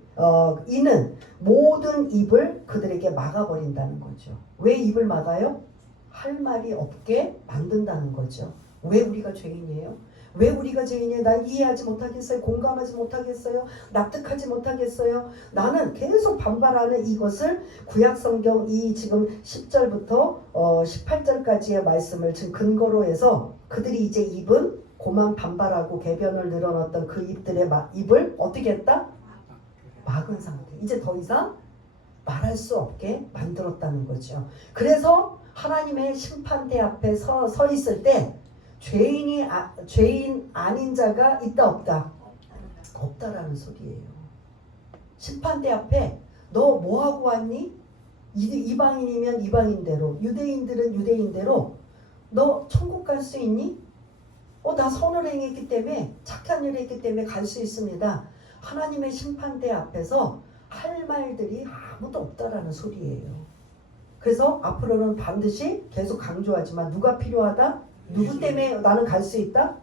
이는 모든 입을 그들에게 막아버린다는 거죠. 왜 입을 막아요? 할 말이 없게 만든다는 거죠. 왜 우리가 죄인이에요? 왜 우리가 죄인이에요? 난 이해하지 못하겠어요. 공감하지 못하겠어요. 납득하지 못하겠어요. 나는 계속 반발하는 이것을 구약성경 이 지금 10절부터 18절까지의 말씀을 지금 근거로 해서 그들이 이제 입은 고만 반발하고 개변을 늘어놨던 그 입들의 입을 어떻게 했다? 막은 상태. 이제 더 이상 말할 수 없게 만들었다는 거죠. 그래서 하나님의 심판대 앞에 서 있을 때 죄인 아닌 자가 있다 없다? 없다라는 소리예요. 심판대 앞에 너 뭐하고 왔니? 이방인이면 이방인대로 유대인들은 유대인대로 너 천국 갈 수 있니? 나 선을 행했기 때문에 착한 일을 했기 때문에 갈 수 있습니다. 하나님의 심판대 앞에서 할 말들이 아무도 없다라는 소리예요. 그래서 앞으로는 반드시 계속 강조하지만 누가 필요하다? 누구 때문에 나는 갈 수 있다?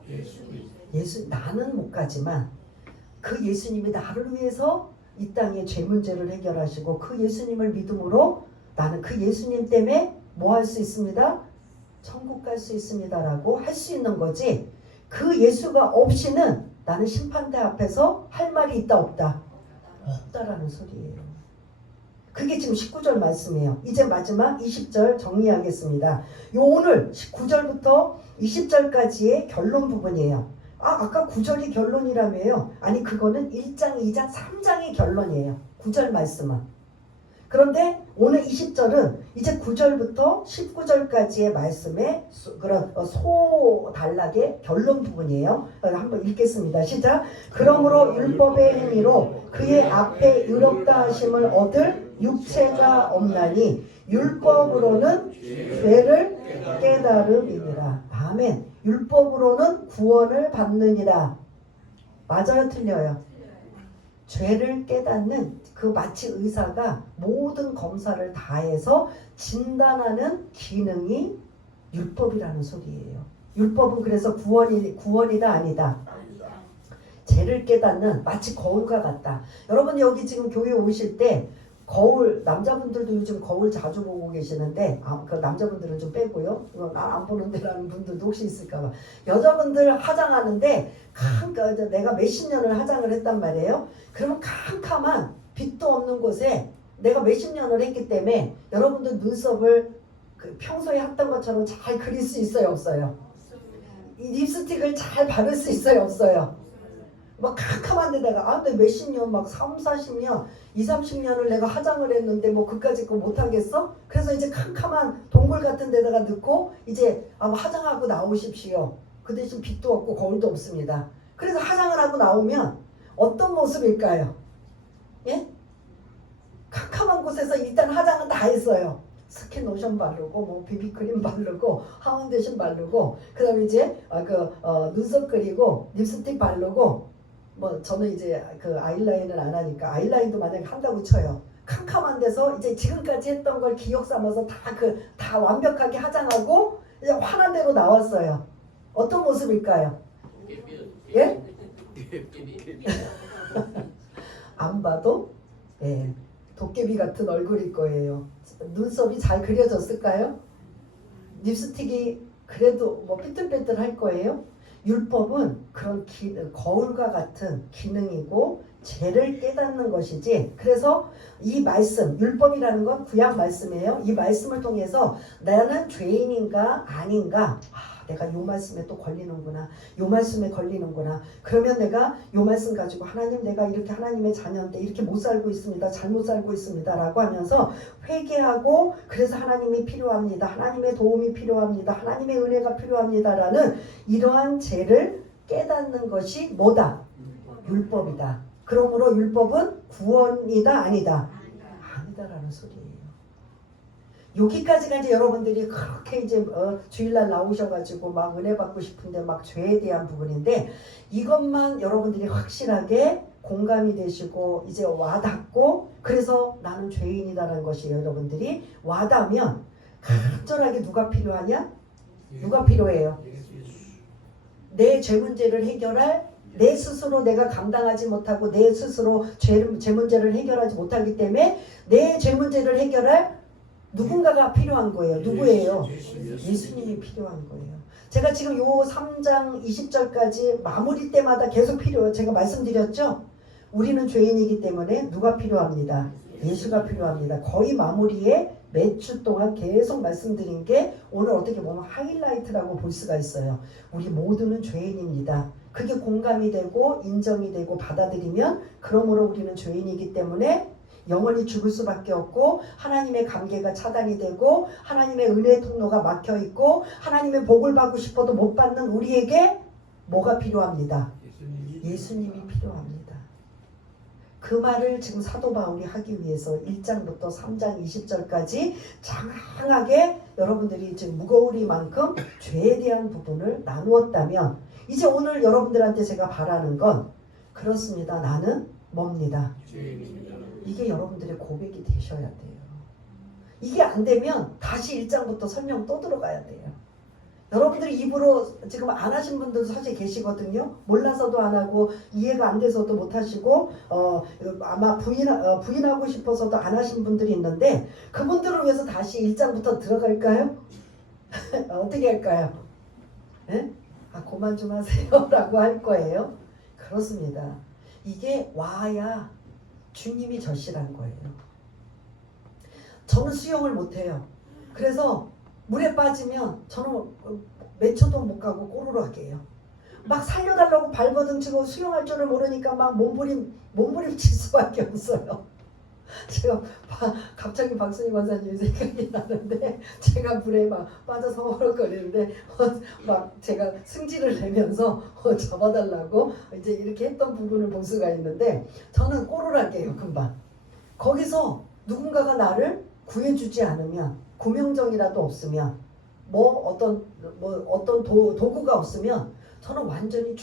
나는 못 가지만 그 예수님이 나를 위해서 이 땅의 죄 문제를 해결하시고 그 예수님을 믿음으로 나는 그 예수님 때문에 뭐 할 수 있습니다? 천국 갈 수 있습니다라고 할 수 있는 거지. 그 예수가 없이는 나는 심판대 앞에서 할 말이 있다 없다? 없다라는 소리예요. 그게 지금 19절 말씀이에요. 이제 마지막 20절 정리하겠습니다. 요 오늘 19절부터 20절까지의 결론 부분이에요. 아까 9절이 결론이라며요. 아니 그거는 1장, 2장, 3장의 결론이에요. 9절 말씀은. 그런데 오늘 20절은 이제 9절부터 19절까지의 말씀의 그런 소단락의 결론 부분이에요. 한번 읽겠습니다. 시작. 그러므로 율법의 행위로 그의 앞에 의롭다 하심을 얻을 육체가 없나니 율법으로는 죄를 깨달음이니라. 아멘. 율법으로는 구원을 받느니라. 맞아요? 틀려요? 죄를 깨닫는 그 마치 의사가 모든 검사를 다해서 진단하는 기능이 율법이라는 소리예요. 율법은 그래서 구원이다 아니다? 죄를 깨닫는 마치 거울과 같다. 여러분 여기 지금 교회 오실 때 거울, 남자분들도 요즘 거울 자주 보고 계시는데 그 남자분들은 좀 빼고요. 나 안 보는데라는 분들도 혹시 있을까봐. 여자분들 화장하는데 내가 몇십 년을 화장을 했단 말이에요. 그러면 캄캄한 빛도 없는 곳에 내가 몇십 년을 했기 때문에 여러분들 눈썹을 평소에 했던 것처럼 잘 그릴 수 있어요 없어요? 이 립스틱을 잘 바를 수 있어요 없어요? 막 캄캄한 데다가 근데 몇십 년 막 3, 40년 2, 30년을 내가 화장을 했는데 뭐 그까짓 거 못하겠어? 그래서 이제 캄캄한 동굴 같은 데다가 넣고 이제 화장하고 나오십시오. 그 대신 빛도 없고 거울도 없습니다. 그래서 화장을 하고 나오면 어떤 모습일까요? 예? 캄캄한 곳에서 일단 화장은 다 했어요. 스킨 로션 바르고 뭐 비비크림 바르고 파운데이션 바르고 그 다음에 이제 눈썹 그리고 립스틱 바르고 뭐 저는 이제 그 아이라인을 안 하니까 아이라인도 만약에 한다고 쳐요. 캄캄한 데서 이제 지금까지 했던 걸 기억 삼아서 다 완벽하게 화장하고 이제 환한 데로 나왔어요. 어떤 모습일까요? 예? 안 봐도 예, 도깨비 같은 얼굴일 거예요. 눈썹이 잘 그려졌을까요? 립스틱이 그래도 뭐 삐뚤빼뚤할 거예요. 율법은 그런 거울과 같은 기능이고 죄를 깨닫는 것이지. 그래서 이 말씀, 율법이라는 건 구약 말씀이에요. 이 말씀을 통해서 나는 죄인인가 아닌가, 내가 요 말씀에 또 걸리는구나, 요 말씀에 걸리는구나. 그러면 내가 요 말씀 가지고 하나님 내가 이렇게 하나님의 자녀인데 이렇게 못 살고 있습니다, 잘못 살고 있습니다 라고 하면서 회개하고, 그래서 하나님이 필요합니다, 하나님의 도움이 필요합니다, 하나님의 은혜가 필요합니다 라는 이러한 죄를 깨닫는 것이 뭐다? 율법이다. 그러므로 율법은 구원이다 아니다? 아니다라는 소리예요. 여기까지가 이제 여러분들이 그렇게 이제 주일날 나오셔가지고 막 은혜 받고 싶은데 막 죄에 대한 부분인데, 이것만 여러분들이 확실하게 공감이 되시고 이제 와닿고, 그래서 나는 죄인이다라는 것이 여러분들이 와닿으면 간절하게 누가 필요하냐? 누가 필요해요? 내 죄 문제를 해결할, 내 스스로 내가 감당하지 못하고 내 스스로 죄 문제를 해결하지 못하기 때문에 내 죄 문제를 해결할 누군가가 필요한 거예요. 누구예요? 예수님이 필요한 거예요. 제가 지금 요 3장 20절까지 마무리 때마다 계속 필요해요. 제가 말씀드렸죠? 우리는 죄인이기 때문에 누가 필요합니다? 예수가 필요합니다. 거의 마무리에 몇 주 동안 계속 말씀드린 게 오늘 어떻게 보면 하이라이트라고 볼 수가 있어요. 우리 모두는 죄인입니다. 그게 공감이 되고 인정이 되고 받아들이면, 그러므로 우리는 죄인이기 때문에 영원히 죽을 수밖에 없고, 하나님의 관계가 차단이 되고 하나님의 은혜의 통로가 막혀있고 하나님의 복을 받고 싶어도 못 받는 우리에게 뭐가 필요합니다? 예수님이 필요합니다. 그 말을 지금 사도 바울이 하기 위해서 1장부터 3장 20절까지 장황하게 여러분들이 지금 무거우리만큼 죄에 대한 부분을 나누었다면, 이제 오늘 여러분들한테 제가 바라는 건 그렇습니다. 나는 뭡니다? 이게 여러분들의 고백이 되셔야 돼요. 이게 안 되면 다시 1장부터 설명 또 들어가야 돼요. 여러분들이 입으로 지금 안 하신 분들도 사실 계시거든요. 몰라서도 안 하고 이해가 안 돼서도 못 하시고 아마 부인하고 싶어서도 안 하신 분들이 있는데 그분들을 위해서 다시 1장부터 들어갈까요? 어떻게 할까요? 네? 그만 좀 하세요 라고 할 거예요. 그렇습니다. 이게 와야 주님이 절실한 거예요. 저는 수영을 못해요. 그래서 물에 빠지면 저는 몇 초도 못 가고 꼬르륵해요. 막 살려달라고 발버둥치고 수영할 줄을 모르니까 막 몸부림칠 수밖에 없어요. 제가 갑자기 박순희 권사님이 생각이 나는데 제가 물에 막 빠져서 허럭거리는데 막 제가 승질을 내면서 잡아달라고 이제 이렇게 했던 부분을 볼 수가 있는데 저는 꼬르륵해요 금방. 거기서 누군가가 나를 구해주지 않으면 구명정이라도 없으면 어떤 도구가 없으면 저는 완전히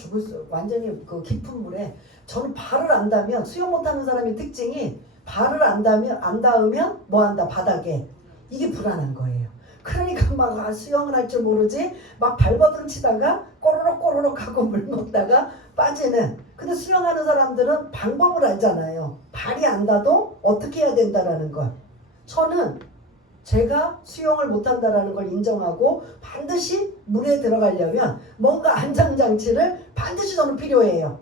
완전히 그 깊은 물에 저는 발을 안 닿으면 수영 못하는 사람의 특징이 발을 안 닿으면 뭐한다 바닥에 이게 불안한 거예요. 그러니까 막 수영을 할 줄 모르지 막 발버둥 치다가 꼬르륵 하고 물 먹다가 빠지는. 근데 수영하는 사람들은 방법을 알잖아요. 발이 안 닿아도 어떻게 해야 된다라는 걸. 저는 제가 수영을 못한다라는 걸 인정하고 반드시 물에 들어가려면 뭔가 안전장치를 반드시 저는 필요해요.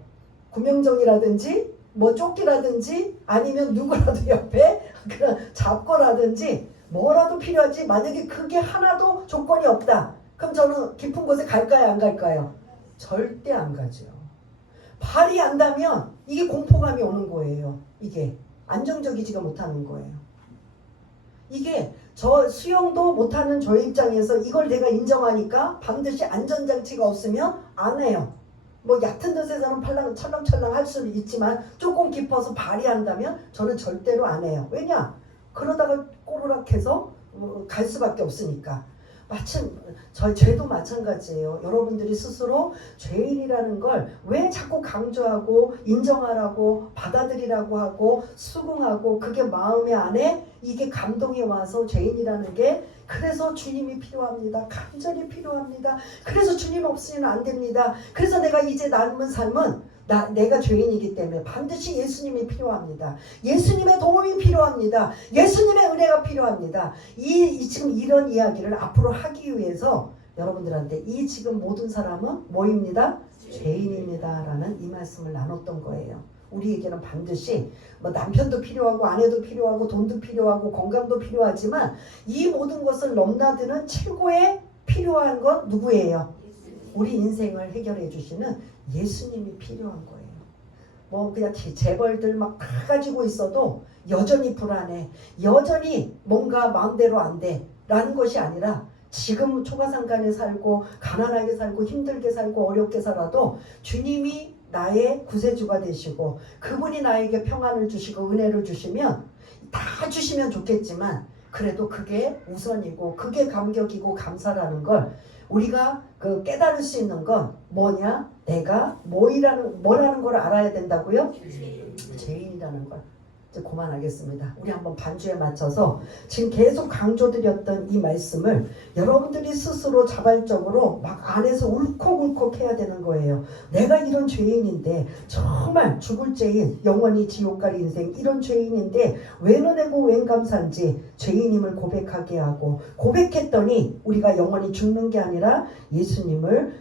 구명정이라든지 조끼라든지 아니면 누구라도 옆에 그런 잡고라든지 뭐라도 필요하지. 만약에 그게 하나도 조건이 없다. 그럼 저는 깊은 곳에 갈까요 안 갈까요? 절대 안 가죠. 발이 안 닿으면 이게 공포감이 오는 거예요. 이게 안정적이지가 못하는 거예요. 이게 저 수영도 못하는 저 입장에서 이걸 내가 인정하니까 반드시 안전장치가 없으면 안 해요. 얕은 데서는 철렁철렁 할 수는 있지만 조금 깊어서 발이 한다면 저는 절대로 안 해요. 왜냐? 그러다가 꼬르륵해서 갈 수밖에 없으니까. 마침 죄도 마찬가지예요. 여러분들이 스스로 죄인이라는 걸 왜 자꾸 강조하고 인정하라고 받아들이라고 하고 수긍하고 그게 마음의 안에 이게 감동이 와서 죄인이라는 게 그래서 주님이 필요합니다. 간절히 필요합니다. 그래서 주님 없이는 안 됩니다. 그래서 내가 이제 남은 삶은 내가 죄인이기 때문에 반드시 예수님이 필요합니다. 예수님의 도움이 필요합니다. 예수님의 은혜가 필요합니다. 지금 이런 이야기를 앞으로 하기 위해서 여러분들한테 이 지금 모든 사람은 뭐입니다? 죄인입니다 라는 이 말씀을 나눴던 거예요. 우리에게는 반드시 남편도 필요하고 아내도 필요하고 돈도 필요하고 건강도 필요하지만 이 모든 것을 넘나드는 최고의 필요한 건 누구예요? 우리 인생을 해결해 주시는 예수님이 필요한 거예요. 그냥 재벌들 막 다 가지고 있어도 여전히 불안해. 여전히 뭔가 마음대로 안 돼. 라는 것이 아니라 지금 초가상간에 살고 가난하게 살고 힘들게 살고 어렵게 살아도 주님이 나의 구세주가 되시고 그분이 나에게 평안을 주시고 은혜를 주시면 다 주시면 좋겠지만 그래도 그게 우선이고 그게 감격이고 감사라는 걸 우리가 깨달을 수 있는 건 뭐냐? 내가 뭐라는 걸 알아야 된다고요? 죄인이라는 걸. 이제 그만하겠습니다. 우리 한번 반주에 맞춰서 지금 계속 강조드렸던 이 말씀을 여러분들이 스스로 자발적으로 막 안에서 울컥울컥 해야 되는 거예요. 내가 이런 죄인인데 정말 죽을 죄인 영원히 지옥 갈 인생 이런 죄인인데 웬 은혜고 웬 감사인지 죄인임을 고백하게 하고 고백했더니 우리가 영원히 죽는 게 아니라 예수님을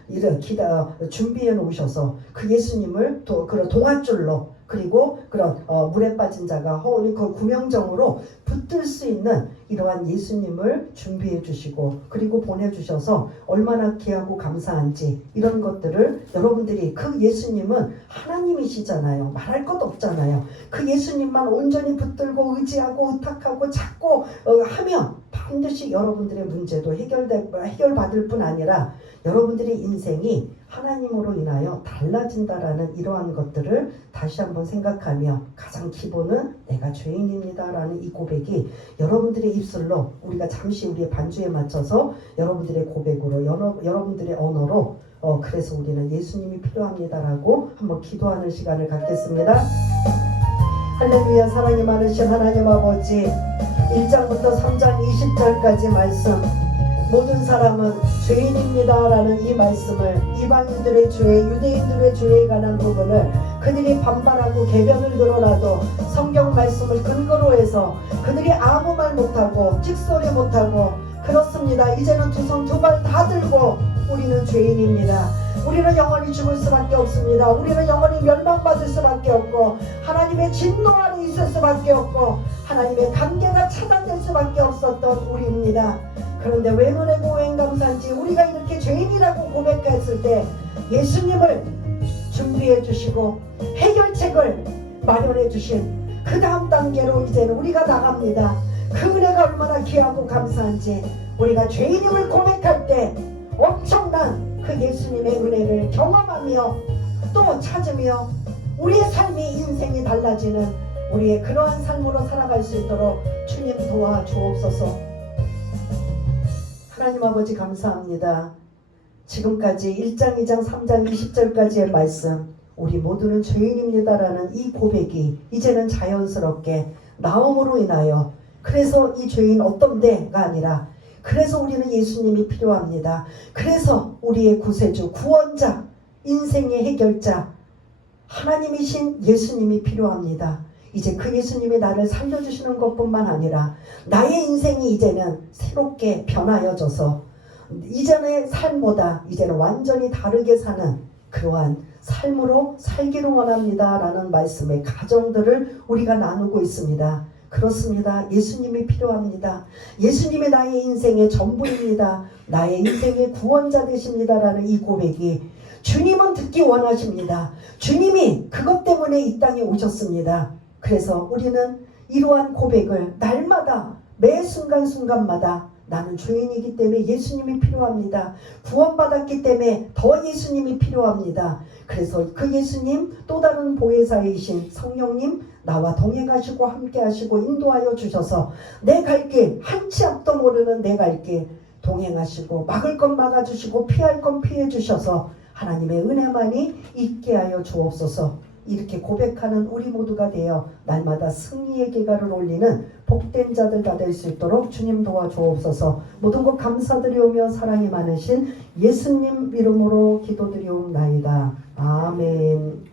준비해 놓으셔서 그 예수님을 그런 동아줄로 그리고 그런 물에 빠진 자가 그 구명정으로 붙들 수 있는 이러한 예수님을 준비해 주시고 그리고 보내주셔서 얼마나 귀하고 감사한지 이런 것들을 여러분들이 그 예수님은 하나님이시잖아요. 말할 것 없잖아요. 그 예수님만 온전히 붙들고 의지하고 의탁하고 찾고 하면 반드시 여러분들의 문제도 해결받을 뿐 아니라 여러분들의 인생이 하나님으로 인하여 달라진다라는 이러한 것들을 다시 한번 생각하며 가장 기본은 내가 죄인입니다라는 이 고백이 여러분들의 입술로 우리가 잠시 우리의 반주에 맞춰서 여러분들의 고백으로 여러분들의 언어로 그래서 우리는 예수님이 필요합니다라고 한번 기도하는 시간을 갖겠습니다. 할렐루야. 사랑이 많으신 하나님 아버지 1장부터 3장 20절까지 말씀 모든 사람은 죄인입니다 라는 이 말씀을, 이방인들의 죄, 유대인들의 죄에 관한 부분을 그들이 반발하고 개변을 늘어나도 성경 말씀을 근거로 해서 그들이 아무 말 못하고 찍소리 못하고, 그렇습니다, 이제는 두 손 두 발 다 들고 우리는 죄인입니다, 우리는 영원히 죽을 수밖에 없습니다, 우리는 영원히 멸망받을 수밖에 없고 하나님의 진노 아래 있을 수밖에 없고 하나님의 관계가 차단될 수밖에 없었던 우리입니다. 그런데 왜 은혜 보행 감사한지, 우리가 이렇게 죄인이라고 고백했을 때 예수님을 준비해 주시고 해결책을 마련해 주신 그 다음 단계로 이제는 우리가 나갑니다. 그 은혜가 얼마나 귀하고 감사한지, 우리가 죄인임을 고백할 때 엄청난 그 예수님의 은혜를 경험하며 또 찾으며 우리의 삶이, 인생이 달라지는 우리의 그러한 삶으로 살아갈 수 있도록 주님 도와주옵소서. 하나님 아버지 감사합니다. 지금까지 1장, 2장, 3장, 20절까지의 말씀, 우리 모두는 죄인입니다라는 이 고백이 이제는 자연스럽게 나옴으로 인하여, 그래서 이 죄인 어떤 데가 아니라 그래서 우리는 예수님이 필요합니다. 그래서 우리의 구세주, 구원자, 인생의 해결자 하나님이신 예수님이 필요합니다. 이제 그 예수님이 나를 살려주시는 것뿐만 아니라 나의 인생이 이제는 새롭게 변하여져서 이전의 삶보다 이제는 완전히 다르게 사는 그러한 삶으로 살기를 원합니다 라는 말씀의 가정들을 우리가 나누고 있습니다. 그렇습니다. 예수님이 필요합니다. 예수님이 나의 인생의 전부입니다. 나의 인생의 구원자 되십니다 라는 이 고백이 주님은 듣기 원하십니다. 주님이 그것 때문에 이 땅에 오셨습니다. 그래서 우리는 이러한 고백을 날마다, 매 순간순간마다 나는 죄인이기 때문에 예수님이 필요합니다. 구원받았기 때문에 더 예수님이 필요합니다. 그래서 그 예수님, 또 다른 보혜사이신 성령님 나와 동행하시고 함께하시고 인도하여 주셔서 내 갈 길, 한 치 앞도 모르는 내 갈 길 동행하시고 막을 건 막아주시고 피할 건 피해 주셔서 하나님의 은혜만이 있게 하여 주옵소서. 이렇게 고백하는 우리 모두가 되어 날마다 승리의 기가를 올리는 복된 자들 다 될 수 있도록 주님 도와주옵소서. 모든 것 감사드리오며 사랑이 많으신 예수님 이름으로 기도드리옵나이다. 아멘.